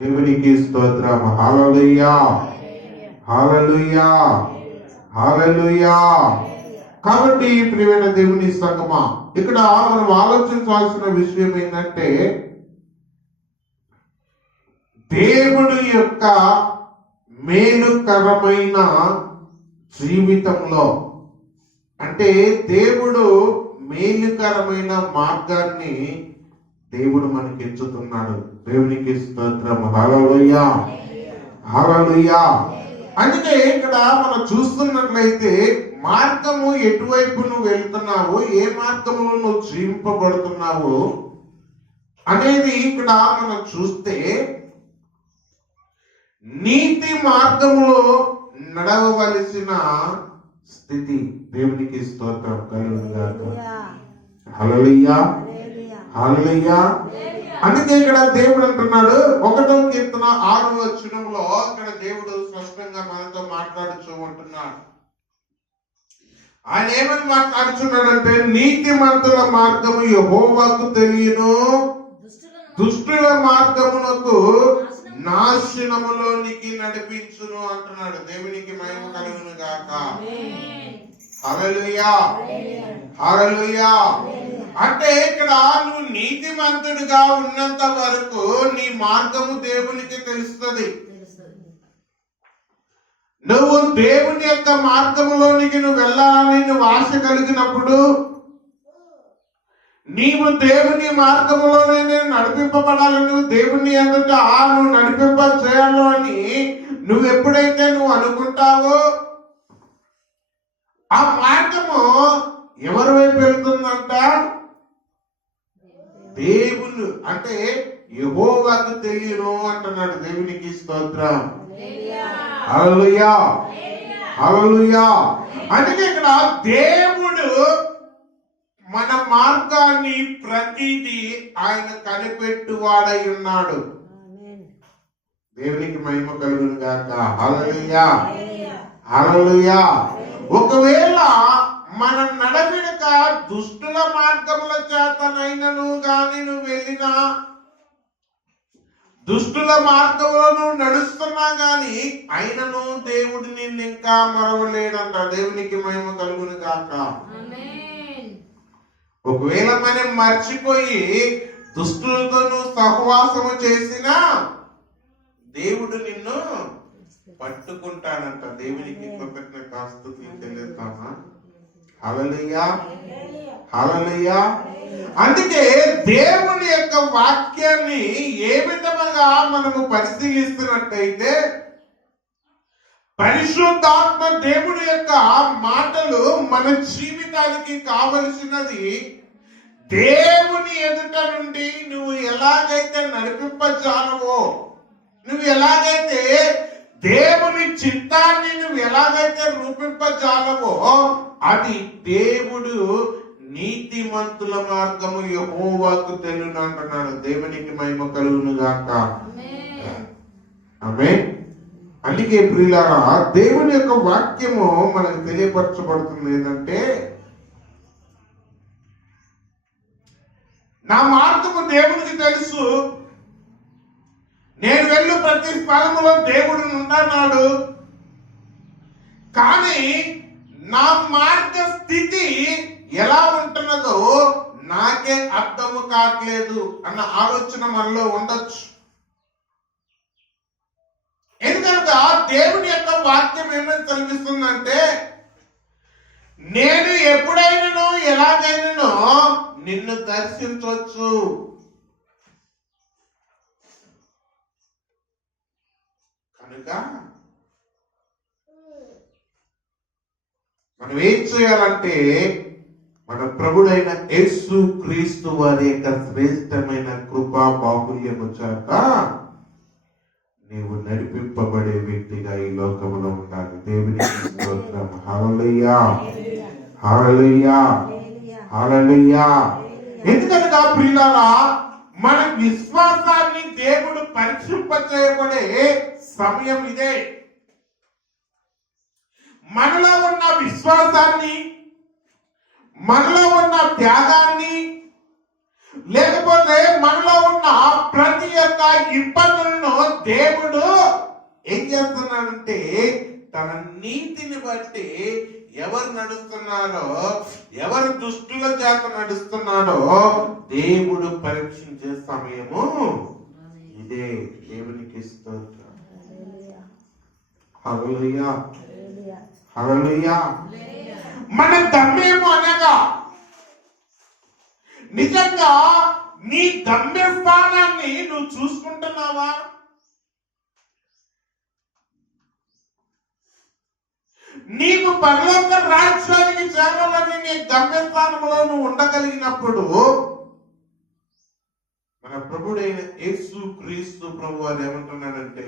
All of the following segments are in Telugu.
దేవునికి స్తోత్రం హాలలుయా హాలలుయా హాలలుయా కాబట్టి ప్రియమైన దేవుని సంగమా ఇక్కడ మనం ఆలోచించాల్సిన విషయం ఏంటంటే దేవుడు యొక్క మేలుకరమైన జీవితంలో అంటే దేవుడు మేలుకరమైన మార్గాన్ని దేవుడు మనకి ఎంచుతున్నాడు. దేవునికి స్తోత్రం హల్లెలూయా. హల్లెలూయా. అందుకే ఇక్కడ మనం చూస్తున్నట్లయితే మార్గము ఎటువైపు నువ్వు వెళ్తున్నావు ఏ మార్గములో నువ్వు జీవింపబడుతున్నావు అనేది ఇక్కడ మనం చూస్తే నీతి మార్గములో నడవవలసిన స్థితి దేవునికి స్తోత్రం. కలుగుగాక హల్లెలూయా. హల్లెలూయా. అందుకే ఇక్కడ దేవుడు అంటున్నాడు? ఒకటో కీర్తన ఆరో వచనంలో ఇక్కడ దేవుడు స్పష్టంగా మనతో మాట్లాడుతూ ఉంటున్నాడు. ఆయన ఏమని మాట్లాడుతున్నాడంటే నీతి మంతుల మార్గము యహోవాకు తెలియను. దుష్టుల మార్గమునకు నాశనములోనికి నడిపించును అంటున్నాడు. దేవునికి మహిమ కలుగును గాక. హల్లెలూయా. హల్లెలూయా. అంటే ఇక్కడ నువ్వు నీతిమంతుడిగా ఉన్నంత వరకు నీ మార్గము దేవునికి తెలుస్తుంది. నువ్వు దేవుని యొక్క మార్గంలోనికి నువ్వు వెళ్ళాలని నువ్వు ఆశ కలిగినప్పుడు నీవు దేవుని మార్గములోనే నేను నడిపింపబడాలి నువ్వు దేవుని ఎందుకు ఆ నువ్వు నడిపింప చేయాలో అని నువ్వు ఎప్పుడైతే నువ్వు అనుకుంటావో ఆ మార్గము ఎవరి వైపు వెళ్తుందంట దేవుడు అంటే యహోవాకు తెలియను అంటున్నాడు దేవునికి స్తోత్రం. అందుకే ఇక్కడ దేవుడు మన మార్గాన్ని ప్రతిదీ ఆయన కనిపెట్టువాడై ఉన్నాడు. దేవునికి మహిమ కలుగును గాక. హల్లెలూయా. హల్లెలూయా. ఒకవేళ మన నడవిడక దుష్టుల మార్గముల చేతనైనను గాని నువ్వు వెళ్ళినా దుష్టుల మార్గంలో నువ్వు నడుస్తున్నా గాని అయినను దేవుడు నిన్ను ఇంకా మరవలేడంట. దేవునికి మహిమ కలుగును గాక. ఒకవేళ మనం మర్చిపోయి దుష్టులతో నువ్వు సహవాసము చేసినా దేవుడు నిన్ను పట్టుకుంటాడంట. దేవునికి కృతజ్ఞత స్థుతులు చెల్లిస్తామా హల్లెలూయా. హల్లెలూయా. అందుకే దేవుని యొక్క వాక్యాన్ని ఏ విధముగా మనము పరిశీలిస్తున్నట్టయితే పరిశుద్ధాత్మ దేవుని యొక్క మాటలు మన జీవితానికి కావలసినది దేవుని ఎదుట నుండి నువ్వు ఎలాగైతే నడిపింపజాలవో నువ్వు ఎలాగైతే దేవుని చిత్తాన్ని నువ్వు ఎలాగైతే రూపింపజాలవో అది దేవుడు నీతిమంతుల మార్గము యహోవాకు తెలును అంటున్నాడు. దేవునికి మహిమ కలుగును గాక. ఆమె అందుకే ప్రియులారా దేవుని యొక్క వాక్యము మనకు తెలియపరచబడుతుంది ఏంటంటే నా మార్గము దేవునికి తెలుసు. నేను వెళ్ళు ప్రతి స్థలములో దేవుడు ఉంటున్నాడు కానీ నా మార్గ స్థితి కావట్లేదు అన్న ఆలోచన మనలో ఉండొచ్చు. ఎందుకంటే దేవుని యొక్క వాక్యం ఏమని కనిపిస్తుందంటే నేను ఎప్పుడైనానో ఎలాగైనానో నిన్ను దర్శించవచ్చు కనుక మనం ఏం చేయాలంటే మన ప్రభుడైన యేసు క్రీస్తు వారి యొక్క శ్రేష్టమైన కృపా బాహుల్యము చేత నీవు నడిపింపబడే వ్యక్తిగా ఈ లోకంలో ఉండాలి. దేవుని స్తోత్రం. హరలయ్యా హరలయ్యా ఎందుకనగా ప్రియులారా మన విశ్వాసాన్ని దేవుడు పరిశుభ్రచేయబడే సమయం ఇదే. మనలో ఉన్న విశ్వాసాన్ని మనలో ఉన్న త్యాగాన్ని లేకపోతే మనలో ఉన్న ప్రతి ఒక్క ఇబ్బందులను దేవుడు ఏం చేస్తున్నాడంటే తన నీతిని బట్టి ఎవరు నడుస్తున్నారో ఎవరు దుష్టుల చేత నడుస్తున్నారో దేవుడు పరీక్షించే సమయము ఇదే. దేవునికి స్తోత్రం. హల్లెలూయా. హల్లెలూయా. మన గమ్యము అనగా. నిజంగా నీ దమ్మె స్థానాన్ని నువ్వు చూసుకుంటున్నావా? నీకు పరలోక రాజ్యానికి చేరాలని నీ గమ్యస్థానంలో నువ్వు ఉండగలిగినప్పుడు మన ప్రభుడైన యేసు క్రీస్తు ప్రభు వారు ఏమంటున్నాడంటే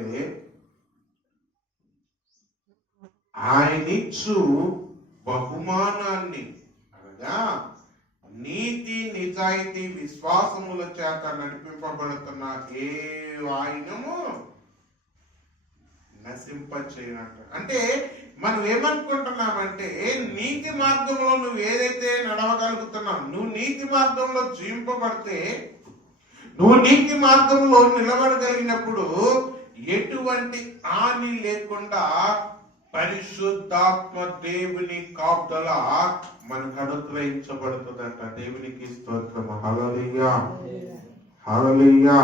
ఆయనిచ్చు బహుమానాన్ని అనగా నీతి నిజాయితీ విశ్వాసముల చేత నడిపింపబడుతున్న ఏ ఆయనము నశింప చేయనంట అంటే మనం ఏమనుకుంటున్నామంటే నీతి మార్గంలో నువ్వు ఏదైతే నడవగలుగుతున్నావు నువ్వు నీతి మార్గంలో జీవింపబడితే నువ్వు నీతి మార్గంలో నిలబడగలిగినప్పుడు ఎటువంటి హాని లేకుండా పరిశుద్ధాత్మ దేవుని కాపుదల మనకు అనుగ్రహించబడుతుందంట దేవునికి స్తోత్రం హల్లెలూయా హల్లెలూయా